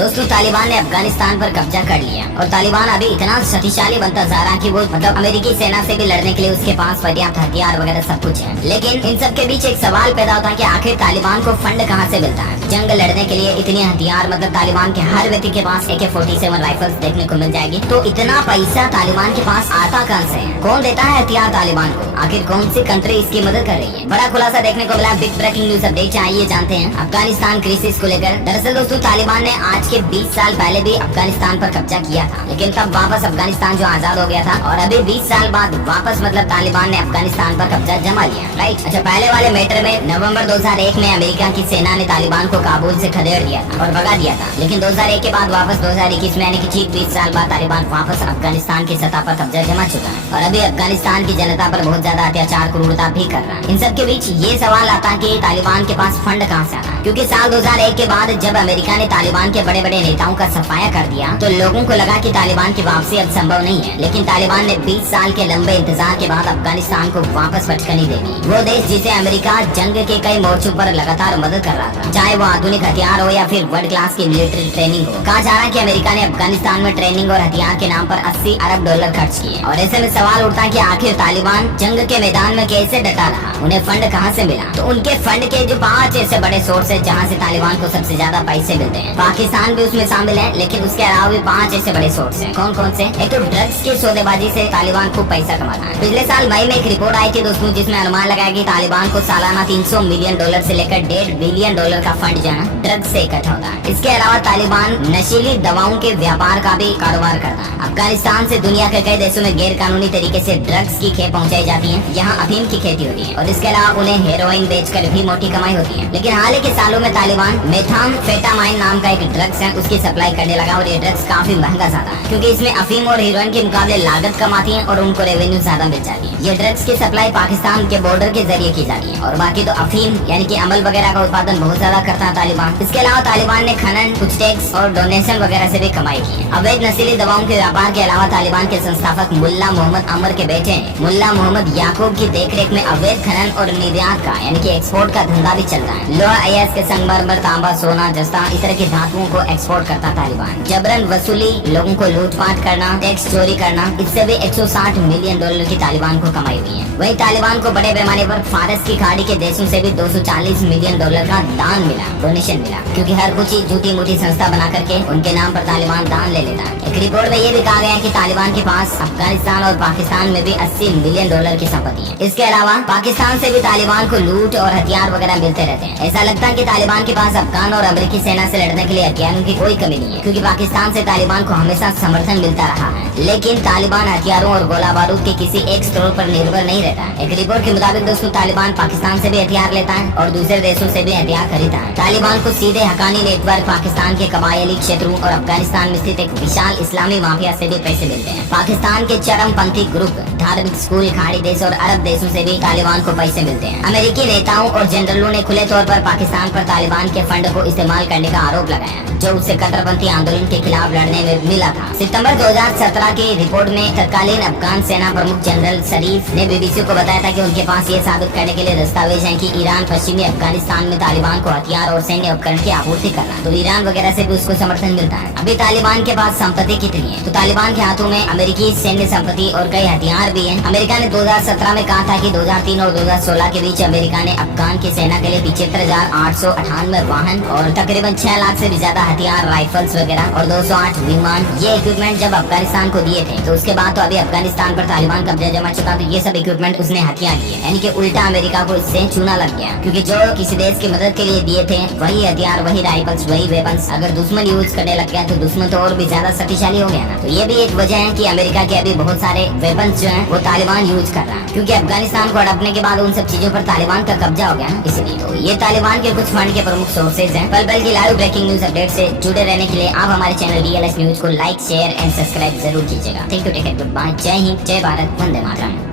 दोस्तों तालिबान ने अफगानिस्तान पर कब्जा कर लिया और तालिबान अभी इतना शक्तिशाली बनता जा रहा है कि वो मतलब अमेरिकी सेना से भी लड़ने के लिए उसके पास पर्याप्त हथियार वगैरह सब कुछ है। लेकिन इन सब के बीच एक सवाल पैदा होता है कि आखिर तालिबान को फंड कहाँ से मिलता है जंग लड़ने के लिए इतने हथियार। मतलब तालिबान के हर व्यक्ति के पास AK-47 राइफल्स देखने को मिल जाएगी, तो इतना पैसा तालिबान के पास आता कहाँ से है? कौन देता है हथियार तालिबान को? आखिर कौन सी कंट्री इसकी मदद कर रही है? बड़ा खुलासा देखने को मिला। बिग ब्रेकिंग न्यूज अपडेट चाहिए जानते हैं अफगानिस्तान क्राइसिस को लेकर। दरअसल दोस्तों तालिबान ने आज के 20 साल पहले भी अफगानिस्तान पर कब्जा किया था, लेकिन तब वापस अफगानिस्तान जो आजाद हो गया था और अभी 20 साल बाद वापस मतलब तालिबान ने अफगानिस्तान पर कब्जा जमा लिया। राइट। अच्छा, पहले वाले मैटर में नवंबर 2001 में अमेरिका की सेना ने तालिबान को काबुल से खदेड़ दिया था और भगा दिया था, लेकिन 2001 के बाद वापस 2021 में यानी कि ठीक 20 साल बाद तालिबान वापस अफगानिस्तान की सतह पर कब्जा जमा चुका है और अभी अफगानिस्तान की जनता पर बहुत ज्यादा अत्याचार क्रूरता भी कर रहा है। इन सब के बीच ये सवाल आता है कि तालिबान के पास फंड कहाँ से आता है, क्योंकि साल 2001 के बाद जब अमेरिका ने तालिबान के बड़े बड़े नेताओं का सफाया कर दिया तो लोगों को लगा कि तालिबान की वापसी अब संभव नहीं है। लेकिन तालिबान ने 20 साल के लंबे इंतजार के बाद अफगानिस्तान को वापस पटकनी देगी। वो देश जिसे अमेरिका जंग के कई मोर्चों पर लगातार मदद कर रहा था, चाहे वो आधुनिक हथियार हो या फिर वर्ल्ड क्लास की मिलिट्री ट्रेनिंग हो। कहा जा रहा है कि अमेरिका ने अफगानिस्तान में ट्रेनिंग और हथियार के नाम पर $80 अरब खर्च किए। और ऐसे में सवाल उठता है कि आखिर तालिबान जंग के मैदान में कैसे डटा रहा, उन्हें फंड कहाँ से मिला? तो उनके फंड के जो 5 ऐसे बड़े सोर्स है जहाँ से तालिबान को सबसे ज्यादा पैसे मिलते हैं, पाकिस्तान भी उसमें शामिल है, लेकिन उसके अलावा भी 5 ऐसे बड़े सोर्स हैं। कौन कौन से? एक तो ड्रग्स की सौदेबाजी से तालिबान खूब पैसा कमाता है। पिछले साल मई में एक रिपोर्ट आई थी दोस्तों जिसमें अनुमान लगाया कि तालिबान को सालाना $300 मिलियन से लेकर $1.5 बिलियन का फंड जो है ड्रग्स से इकट्ठा होता है। इसके अलावा तालिबान नशीली दवाओं के व्यापार का भी कारोबार करता है। अफगानिस्तान से दुनिया के कई देशों में गैर कानूनी तरीके से ड्रग्स की खेप पहुंचाई जाती है। यहाँ अफीम की खेती होती है और इसके अलावा उन्हें हेरोइन बेचकर भी मोटी कमाई होती है। लेकिन हाल के सालों में तालिबान मेथाम्फेटामाइन नाम का एक ड्रग्स है उसकी सप्लाई करने लगा और ये ड्रग्स काफी महंगा ज्यादा है, क्योंकि इसमें अफीम और हीरोइन के मुकाबले लागत कम आती है और उनको रेवेन्यू ज्यादा मिल जाती है। ये ड्रग्स की सप्लाई पाकिस्तान के बॉर्डर के जरिए की जाती है और बाकी तो अफीम यानी कि अमल वगैरह का उत्पादन बहुत ज्यादा करता है तालिबान। इसके अलावा तालिबान ने खनन, कुछ टैक्स और डोनेशन वगैरह से भी कमाई की है। अवैध नशीली दवाओं के व्यापार के अलावा तालिबान के संस्थापक मुल्ला मोहम्मद अमर के बेटे मुल्ला मोहम्मद याकूब की देखरेख में अवैध खनन और निर्यात का यानी कि एक्सपोर्ट का धंधा भी चलता है। लोहा अयाज के संगमरमर, तांबा, सोना, जस्ता इस तरह की धातुओं को एक्सपोर्ट करता तालिबान। जबरन वसूली, लोगों को लूटपाट करना, टैक्स चोरी करना, इससे भी $160 मिलियन की तालिबान को कमाई हुई है। वही तालिबान को बड़े पैमाने पर फारस की खाड़ी के देशों से भी $240 मिलियन का दान मिला, डोनेशन मिला, क्योंकि हर कुछ झूठी मूठी संस्था बना करके उनके नाम पर तालिबान दान ले लेता है। एक रिपोर्ट में ये भी कहा गया है कि तालिबान के पास अफगानिस्तान और पाकिस्तान में भी $80 मिलियन की संपत्ति है। इसके अलावा पाकिस्तान से भी तालिबान को लूट और हथियार वगैरह मिलते रहते हैं। ऐसा लगता है कि तालिबान के पास अफगान और अमेरिकी सेना से लड़ने के लिए हथियारों की कोई कमी नहीं है, क्योंकि पाकिस्तान से तालिबान को हमेशा समर्थन मिलता रहा है। लेकिन तालिबान हथियारों और गोला बारूद के किसी एक स्टोर पर निर्भर नहीं रहता है। एक रिपोर्ट के मुताबिक दोस्तों तालिबान पाकिस्तान से भी हथियार लेता है और दूसरे देशों से भी हथियार खरीदता है। तालिबान को सीधे हकानी नेटवर्क, पाकिस्तान के कबायली क्षेत्रों और अफगानिस्तान में स्थित एक विशाल इस्लामी माफिया से भी पैसे मिलते हैं। पाकिस्तान के चरमपंथी ग्रुप, धार्मिक स्कूल, खाड़ी देश और अरब देशों से भी तालिबान को पैसे मिलते हैं। अमेरिकी नेताओं और जनरलों ने खुले तौर पर पाकिस्तान पर तालिबान के फंड को इस्तेमाल करने का आरोप लगाया, जो उससे कट्टरपंथी आंदोलन के खिलाफ लड़ने में मिला था। सितंबर 2017 की रिपोर्ट में तत्कालीन अफगान सेना प्रमुख जनरल शरीफ ने BBC को बताया था कि उनके पास ये साबित करने के लिए दस्तावेज हैं कि ईरान पश्चिमी अफगानिस्तान में तालिबान को हथियार और सैन्य उपकरण की आपूर्ति कर रहा है, तो ईरान वगैरह से भी उसको समर्थन मिलता है। अभी तालिबान के पास संपत्ति कितनी है? तो तालिबान के हाथों में अमेरिकी सैन्य संपत्ति और कई हथियार भी हैं। अमेरिका ने 2017 में कहा था कि 2003 और 2016 के बीच अमेरिका ने अफगान की सेना के लिए 75,898 वाहन और तकरीबन 6 लाख से भी ज्यादा हथियार, राइफल्स वगैरह और 208 विमान, ये इक्विपमेंट जब अफगानिस्तान को दिए थे। तो उसके बाद तो अभी अफगानिस्तान पर तालिबान कब्जा जमा चुका, तो ये सब इक्विपमेंट उसने हथियार दिए, यानी कि उल्टा अमेरिका को इससे चूना लग गया, क्योंकि जो किसी देश की मदद के लिए दिए थे वही हथियार, वही राइफल्स, वही वेपन्स अगर दुश्मन यूज करने लग गया तो दुश्मन तो और भी ज्यादा शक्तिशाली हो गया ना। तो ये भी एक वजह है कि अमेरिका के अभी बहुत सारे वेपन्स जो हैं वो तालिबान यूज कर रहा है, क्योंकि अफगानिस्तान को हड़पने के बाद उन सब चीजों पर तालिबान का कब्जा हो गया ना, इसलिए। तो ये तालिबान के कुछ फंड के प्रमुख सोर्सेज हैं। पल पल की लाइव ब्रेकिंग न्यूज अपडेट से जुड़े रहने के लिए आप हमारे चैनल DLS न्यूज को लाइक, शेयर एंड सब्सक्राइब जरूर कीजिएगा। Thank you, take care, good bye, जय हिंद, जय भारत, वंदे मातरम।